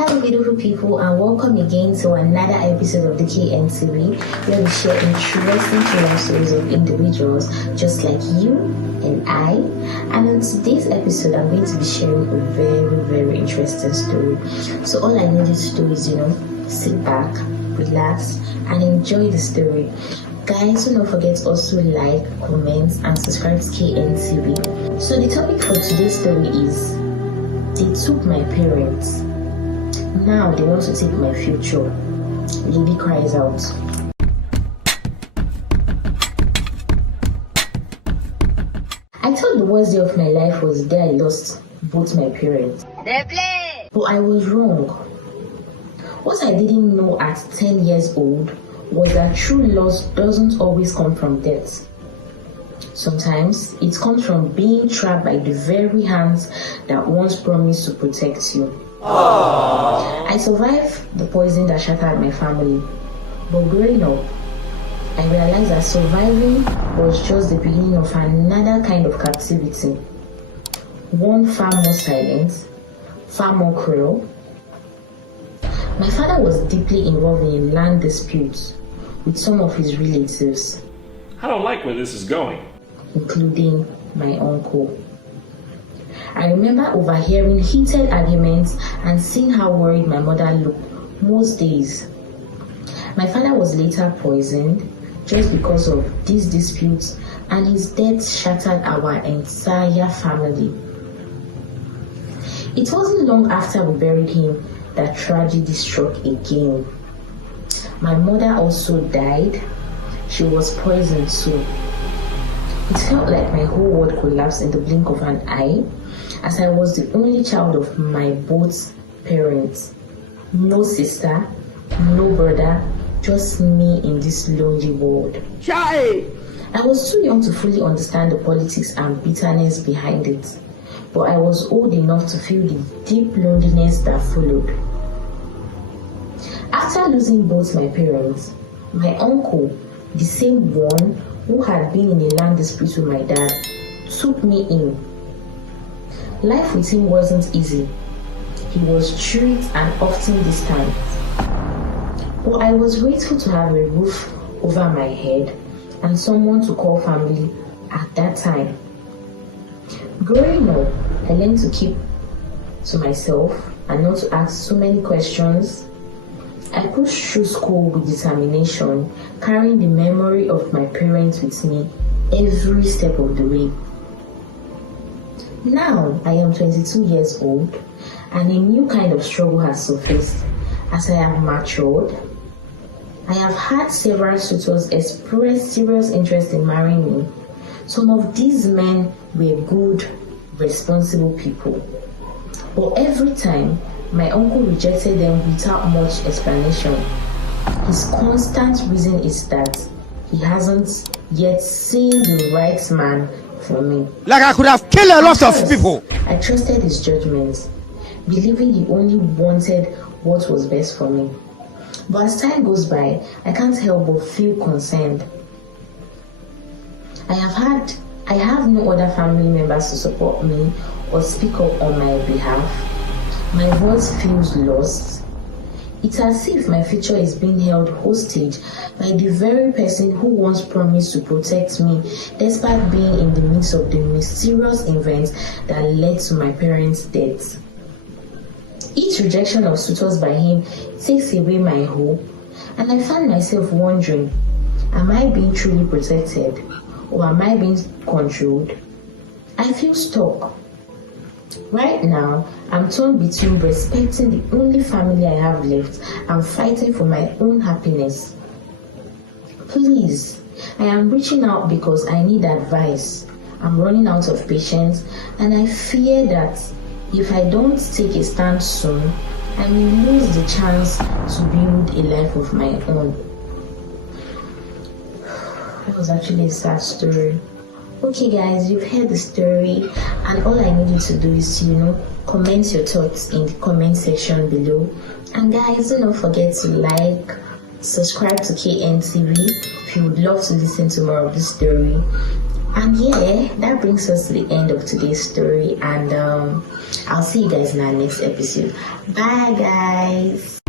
Hello beautiful people, and welcome again to another episode of the KNTV, where we share interesting life stories of individuals just like you and I. And in today's episode, I'm going to be sharing a very interesting story. So all I need you to do is, sit back, relax, and enjoy the story. Guys, do not forget to also like, comment, and subscribe to KNTV. So the topic for today's story is, they took my parents. Now they want to take my future. Lady cries out. I thought the worst day of my life was the day I lost both my parents. But I was wrong. What I didn't know at 10 years old was that true loss doesn't always come from death. Sometimes it comes from being trapped by the very hands that once promised to protect you. Aww. I survived the poison that shattered my family, but growing up, I realized that surviving was just the beginning of another kind of captivity. One far more silent, far more cruel. My father was deeply involved in land disputes with some of his relatives. I don't like where this is going. Including my uncle. I remember overhearing heated arguments and seeing how worried my mother looked most days. My father was later poisoned just because of these disputes, and his death shattered our entire family. It wasn't long after we buried him that tragedy struck again. My mother also died. She was poisoned too. It felt like my whole world collapsed in the blink of an eye, as I was the only child of my both parents. No sister, no brother, just me in this lonely world. I was too young to fully understand the politics and bitterness behind it, but I was old enough to feel the deep loneliness that followed. After losing both my parents, my uncle, the same one who had been in a land dispute with my dad, took me in. Life with him wasn't easy. He was strict and often distant. But I was grateful to have a roof over my head and someone to call family at that time. Growing up, I learned to keep to myself and not to ask so many questions. I pushed through school with determination, carrying the memory of my parents with me every step of the way. Now I am 22 years old, and a new kind of struggle has surfaced as I have matured. I have had several suitors express serious interest in marrying me. Some of these men were good, responsible people, but every time my uncle rejected them without much explanation. His constant reason is that he hasn't yet seen the right man for me. Like I could have killed a lot of people. I trusted his judgment, believing he only wanted what was best for me. But as time goes by, I can't help but feel concerned. I have no other family members to support me or speak up on my behalf. My voice feels lost. It's as if my future is being held hostage by the very person who once promised to protect me, despite being in the midst of the mysterious events that led to my parents' death. Each rejection of suitors by him takes away my hope, and I find myself wondering, am I being truly protected, or am I being controlled? I feel stuck. Right now, I'm torn between respecting the only family I have left and fighting for my own happiness. Please, I am reaching out because I need advice. I'm running out of patience, and I fear that if I don't take a stand soon, I may lose the chance to build a life of my own. That was actually a sad story. Okay guys, you've heard the story, and all I need you to do is to, comment your thoughts in the comment section below. And guys, do not forget to like, subscribe to KNTV if you would love to listen to more of this story. And yeah, that brings us to the end of today's story, and I'll see you guys in our next episode. Bye guys.